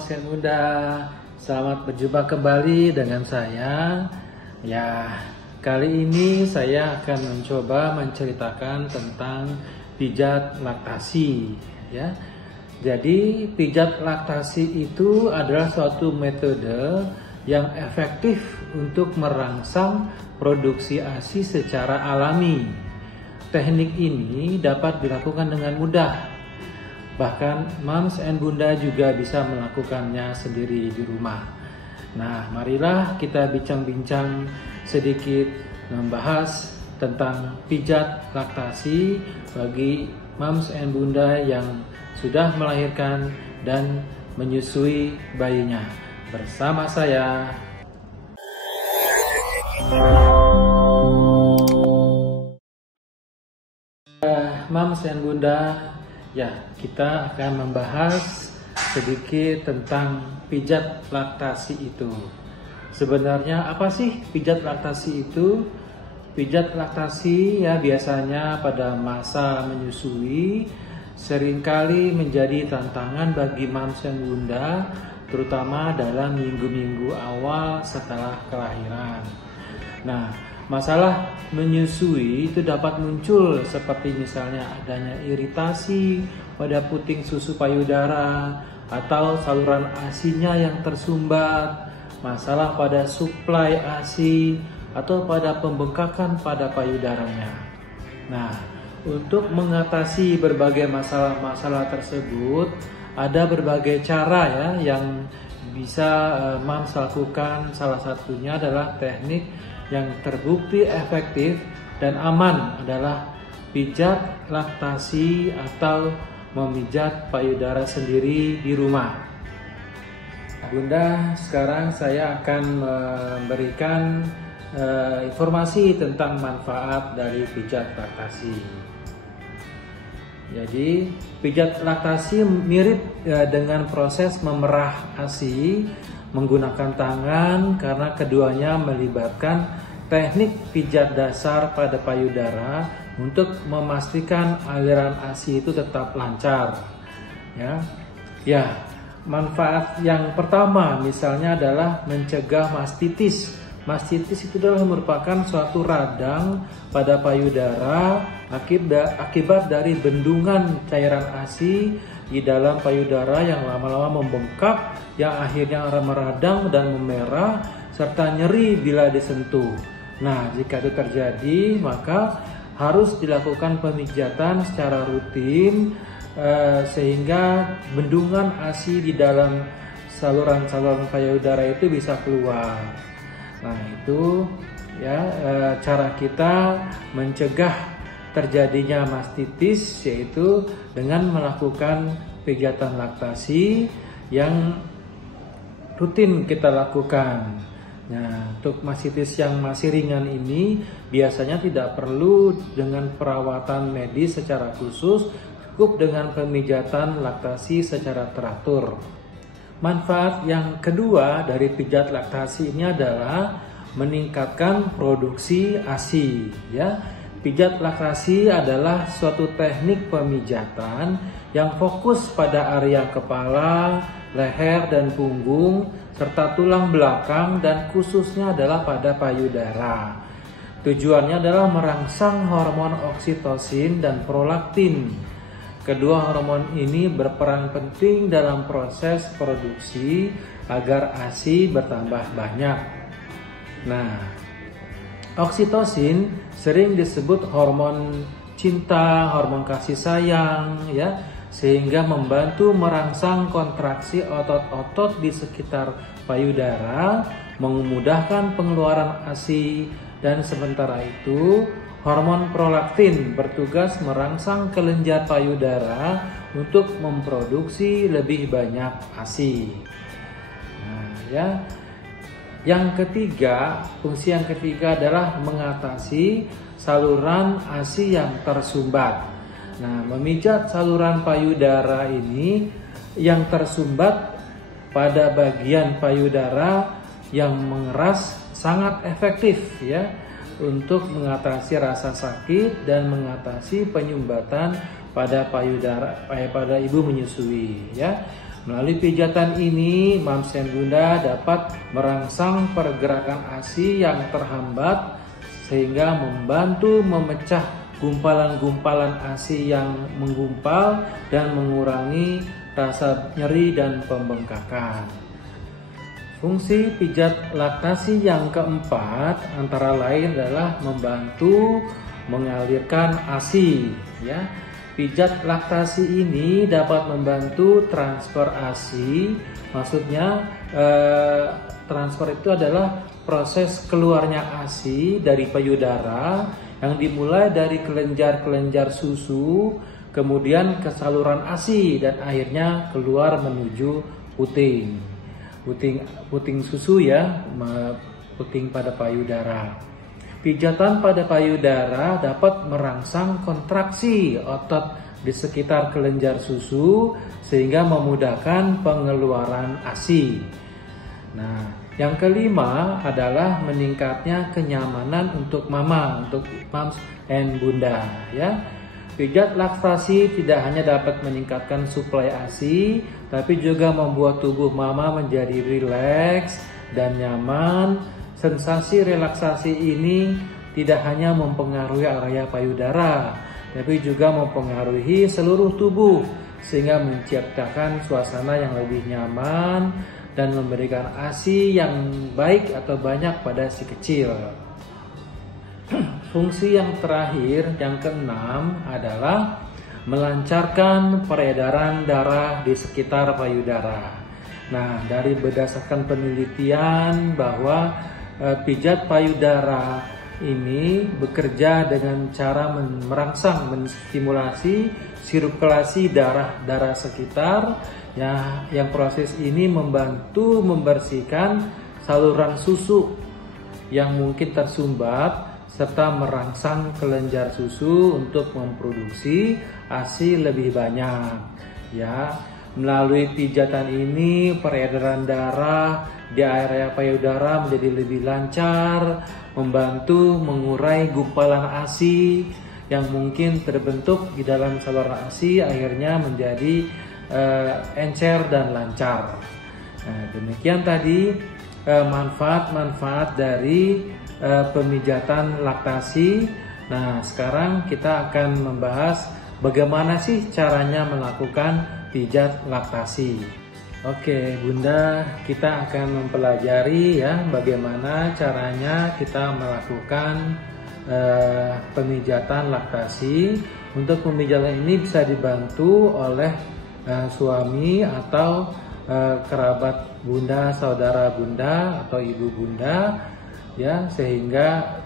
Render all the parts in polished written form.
Mas dan Bunda, selamat berjumpa kembali dengan saya. Ya, kali ini saya akan mencoba menceritakan tentang pijat laktasi. Ya, jadi pijat laktasi itu adalah suatu metode yang efektif untuk merangsang produksi ASI secara alami. Teknik ini dapat dilakukan dengan mudah. Bahkan Moms and Bunda juga bisa melakukannya sendiri di rumah. Nah, marilah kita bincang-bincang sedikit membahas tentang pijat laktasi bagi Moms and Bunda yang sudah melahirkan dan menyusui bayinya. Bersama saya. Moms and Bunda, ya, kita akan membahas sedikit tentang pijat laktasi itu. Sebenarnya apa sih pijat laktasi itu? Pijat laktasi ya biasanya pada masa menyusui seringkali menjadi tantangan bagi Moms and Bunda, terutama dalam minggu-minggu awal setelah kelahiran. Nah, masalah menyusui itu dapat muncul seperti misalnya adanya iritasi pada puting susu payudara atau saluran ASI-nya yang tersumbat, masalah pada suplai ASI atau pada pembengkakan pada payudaranya. Nah, untuk mengatasi berbagai masalah-masalah tersebut ada berbagai cara ya yang bisa Moms lakukan. Salah satunya adalah teknik yang terbukti efektif dan aman adalah pijat laktasi atau memijat payudara sendiri di rumah. Bunda, sekarang saya akan memberikan informasi tentang manfaat dari pijat laktasi. Jadi, pijat laktasi mirip dengan proses memerah ASI menggunakan tangan karena keduanya melibatkan teknik pijat dasar pada payudara untuk memastikan aliran ASI itu tetap lancar. Ya, manfaat yang pertama misalnya adalah mencegah mastitis. Mastitis itu adalah merupakan suatu radang pada payudara akibat dari bendungan cairan ASI di dalam payudara yang lama-lama membengkak, yang akhirnya meradang dan memerah serta nyeri bila disentuh. Nah, jika itu terjadi maka harus dilakukan pemijatan secara rutin sehingga bendungan ASI di dalam saluran-saluran payudara itu bisa keluar. Nah, itu ya cara kita mencegah terjadinya mastitis, yaitu dengan melakukan pijatan laktasi yang rutin kita lakukan. Nah, untuk mastitis yang masih ringan ini biasanya tidak perlu dengan perawatan medis secara khusus, cukup dengan pemijatan laktasi secara teratur. Manfaat yang kedua dari pijat laktasi ini adalah meningkatkan produksi ASI, ya. Pijat laktasi adalah suatu teknik pemijatan yang fokus pada area kepala, leher dan punggung, serta tulang belakang dan khususnya adalah pada payudara. Tujuannya adalah merangsang hormon oksitosin dan prolaktin. Kedua hormon ini berperan penting dalam proses produksi agar ASI bertambah banyak. Nah, oksitosin sering disebut hormon cinta, hormon kasih sayang, ya, sehingga membantu merangsang kontraksi otot-otot di sekitar payudara, memudahkan pengeluaran ASI, dan sementara itu hormon prolaktin bertugas merangsang kelenjar payudara untuk memproduksi lebih banyak ASI. Nah, ya. Yang ketiga, fungsi yang ketiga adalah mengatasi saluran ASI yang tersumbat. Nah, memijat saluran payudara ini yang tersumbat pada bagian payudara yang mengeras sangat efektif ya untuk mengatasi rasa sakit dan mengatasi penyumbatan pada payudara pada ibu menyusui ya. Melalui pijatan ini, Mams dan Bunda dapat merangsang pergerakan ASI yang terhambat sehingga membantu memecah gumpalan-gumpalan ASI yang menggumpal dan mengurangi rasa nyeri dan pembengkakan. Fungsi pijat laktasi yang keempat antara lain adalah membantu mengalirkan ASI, ya. Pijat laktasi ini dapat membantu transfer ASI. Maksudnya transfer itu adalah proses keluarnya ASI dari payudara yang dimulai dari kelenjar-kelenjar susu, kemudian ke saluran ASI dan akhirnya keluar menuju puting susu, ya, puting pada payudara. Pijatan pada payudara dapat merangsang kontraksi otot di sekitar kelenjar susu sehingga memudahkan pengeluaran ASI. Nah, yang kelima adalah meningkatnya kenyamanan untuk mama, untuk Mams and Bunda, ya. Pijat laktasi tidak hanya dapat meningkatkan suplai ASI, tapi juga membuat tubuh mama menjadi rileks dan nyaman. Sensasi relaksasi ini tidak hanya mempengaruhi area payudara, tapi juga mempengaruhi seluruh tubuh, sehingga menciptakan suasana yang lebih nyaman dan memberikan ASI yang baik atau banyak pada si kecil. Fungsi yang terakhir, yang keenam, adalah melancarkan peredaran darah di sekitar payudara. Nah, berdasarkan penelitian bahwa pijat payudara ini bekerja dengan cara menstimulasi sirkulasi darah sekitar, ya, yang proses ini membantu membersihkan saluran susu yang mungkin tersumbat serta merangsang kelenjar susu untuk memproduksi ASI lebih banyak, ya. Melalui pijatan ini peredaran darah di area payudara menjadi lebih lancar, membantu mengurai gumpalan ASI yang mungkin terbentuk di dalam saluran ASI, akhirnya menjadi encer dan lancar. Nah, demikian tadi manfaat-manfaat dari pemijatan laktasi. Nah, sekarang kita akan membahas bagaimana sih caranya melakukan pijat laktasi. Oke, Bunda, kita akan mempelajari, ya, bagaimana caranya kita melakukan pemijatan laktasi. Untuk pemijatan ini bisa dibantu oleh suami atau kerabat Bunda, saudara Bunda atau ibu Bunda, ya, sehingga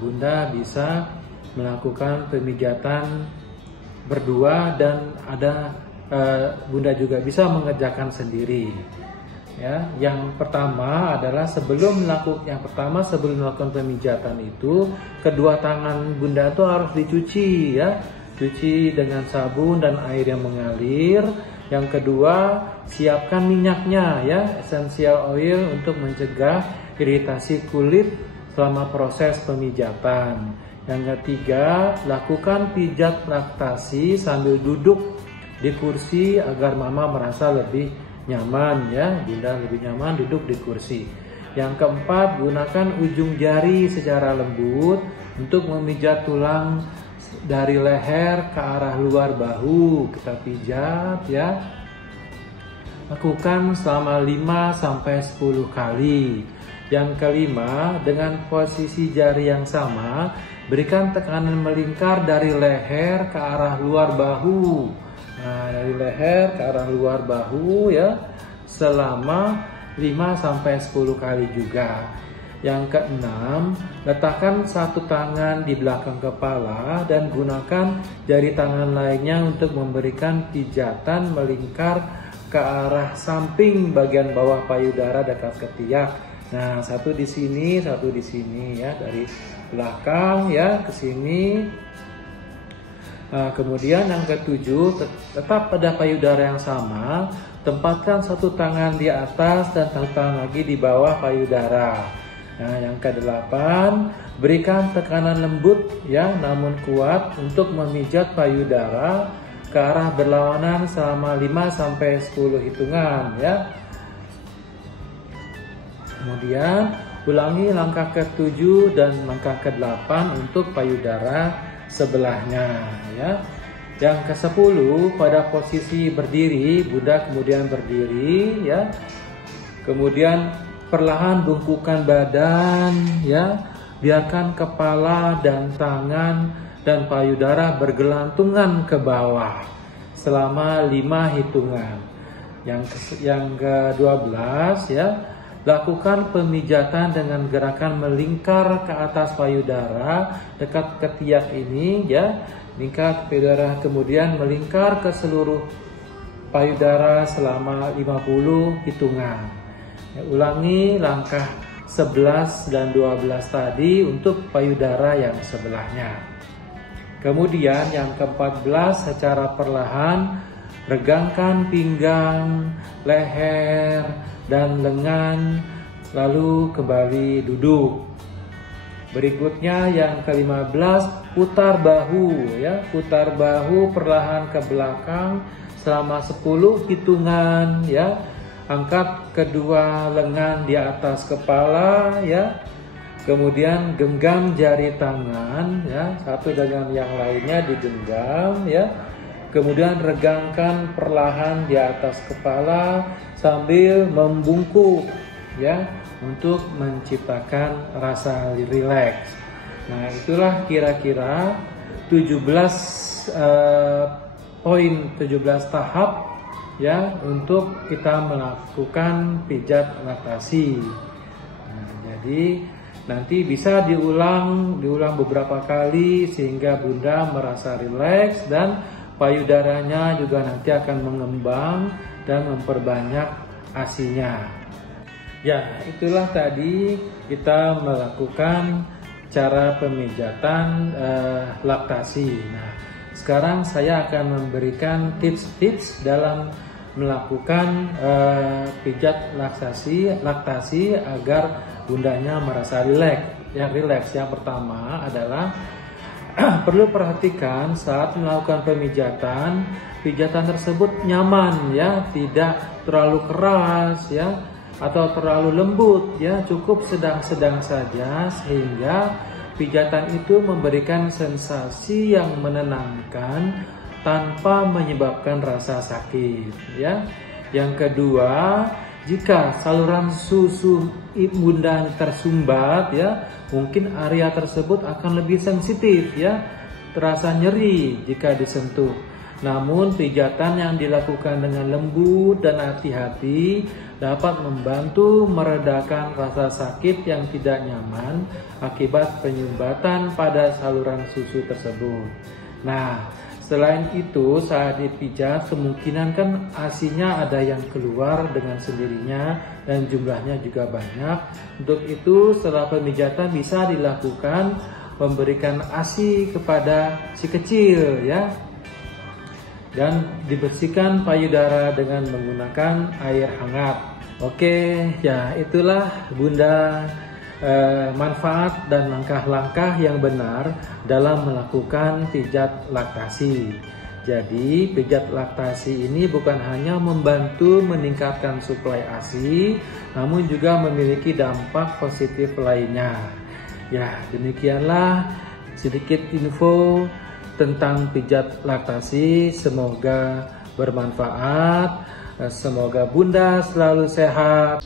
Bunda bisa melakukan pemijatan berdua dan Bunda juga bisa mengerjakan sendiri, ya. Yang pertama adalah sebelum melakukan pemijatan itu, kedua tangan Bunda itu harus dicuci, ya, cuci dengan sabun dan air yang mengalir. Yang kedua, siapkan minyaknya, ya, essential oil untuk mencegah iritasi kulit selama proses pemijatan. Yang ketiga, lakukan pijat laktasi sambil duduk di kursi agar mama merasa lebih nyaman, ya. Bunda lebih nyaman duduk di kursi. Yang keempat, gunakan ujung jari secara lembut untuk memijat tulang dari leher ke arah luar bahu. Kita pijat, ya. Lakukan selama 5-10 kali. Yang kelima, dengan posisi jari yang sama, berikan tekanan melingkar dari leher ke arah luar bahu. Nah, dari leher ke arah luar bahu, ya, selama 5-10 kali juga. Yang keenam, letakkan satu tangan di belakang kepala dan gunakan jari tangan lainnya untuk memberikan pijatan melingkar ke arah samping bagian bawah payudara dekat ketiak. Nah, satu di sini, ya, dari belakang, ya, ke sini. Nah, kemudian yang ketujuh, tetap pada payudara yang sama, tempatkan satu tangan di atas dan satu tangan lagi di bawah payudara. Nah, yang kedelapan, berikan tekanan lembut, ya, namun kuat untuk memijat payudara ke arah berlawanan selama 5-10 hitungan ya. Kemudian ulangi langkah ke-7 dan langkah ke-8 untuk payudara sebelahnya ya. Yang ke-10 pada posisi berdiri, Bunda kemudian berdiri ya. Kemudian perlahan bungkukkan badan ya. Biarkan kepala dan tangan dan payudara bergelantungan ke bawah selama 5 hitungan. Yang ke-12 ya. Lakukan pemijatan dengan gerakan melingkar ke atas payudara dekat ketiak ini ya. Lingkar payudara kemudian melingkar ke seluruh payudara selama 50 hitungan. Ya, ulangi langkah 11 dan 12 tadi untuk payudara yang sebelahnya. Kemudian yang ke-14 secara perlahan regangkan pinggang, leher, dan lengan, lalu kembali duduk. Berikutnya yang ke-15 putar bahu ya, putar bahu perlahan ke belakang selama 10 hitungan ya. Angkat kedua lengan di atas kepala ya. Kemudian genggam jari tangan ya, satu dengan yang lainnya digenggam ya. Kemudian regangkan perlahan di atas kepala sambil membungkuk ya untuk menciptakan rasa rileks. Nah, itulah kira-kira 17 poin, 17 tahap ya untuk kita melakukan pijat laktasi. Nah, jadi nanti bisa diulang beberapa kali sehingga Bunda merasa rileks dan payudaranya juga nanti akan mengembang dan memperbanyak ASI-nya. Ya, itulah tadi kita melakukan cara pemijatan laktasi. Nah, sekarang saya akan memberikan tips-tips dalam melakukan pijat laktasi agar bundanya merasa rileks. Yang pertama adalah perlu perhatikan saat melakukan pijatan tersebut nyaman ya, tidak terlalu keras ya atau terlalu lembut ya, cukup sedang-sedang saja sehingga pijatan itu memberikan sensasi yang menenangkan tanpa menyebabkan rasa sakit ya. Yang kedua, jika saluran susu Bunda tersumbat ya, mungkin area tersebut akan lebih sensitif ya, terasa nyeri jika disentuh. Namun pijatan yang dilakukan dengan lembut dan hati-hati dapat membantu meredakan rasa sakit yang tidak nyaman akibat penyumbatan pada saluran susu tersebut. Nah, selain itu saat dipijat kemungkinan kan ASI-nya ada yang keluar dengan sendirinya dan jumlahnya juga banyak. Untuk itu setelah pemijatan bisa dilakukan memberikan ASI kepada si kecil ya. Dan dibersihkan payudara dengan menggunakan air hangat. Oke, ya itulah Bunda manfaat dan langkah-langkah yang benar dalam melakukan pijat laktasi. Jadi pijat laktasi ini bukan hanya membantu meningkatkan suplai ASI, namun juga memiliki dampak positif lainnya. Ya, demikianlah sedikit info tentang pijat laktasi. Semoga bermanfaat. Semoga Bunda selalu sehat.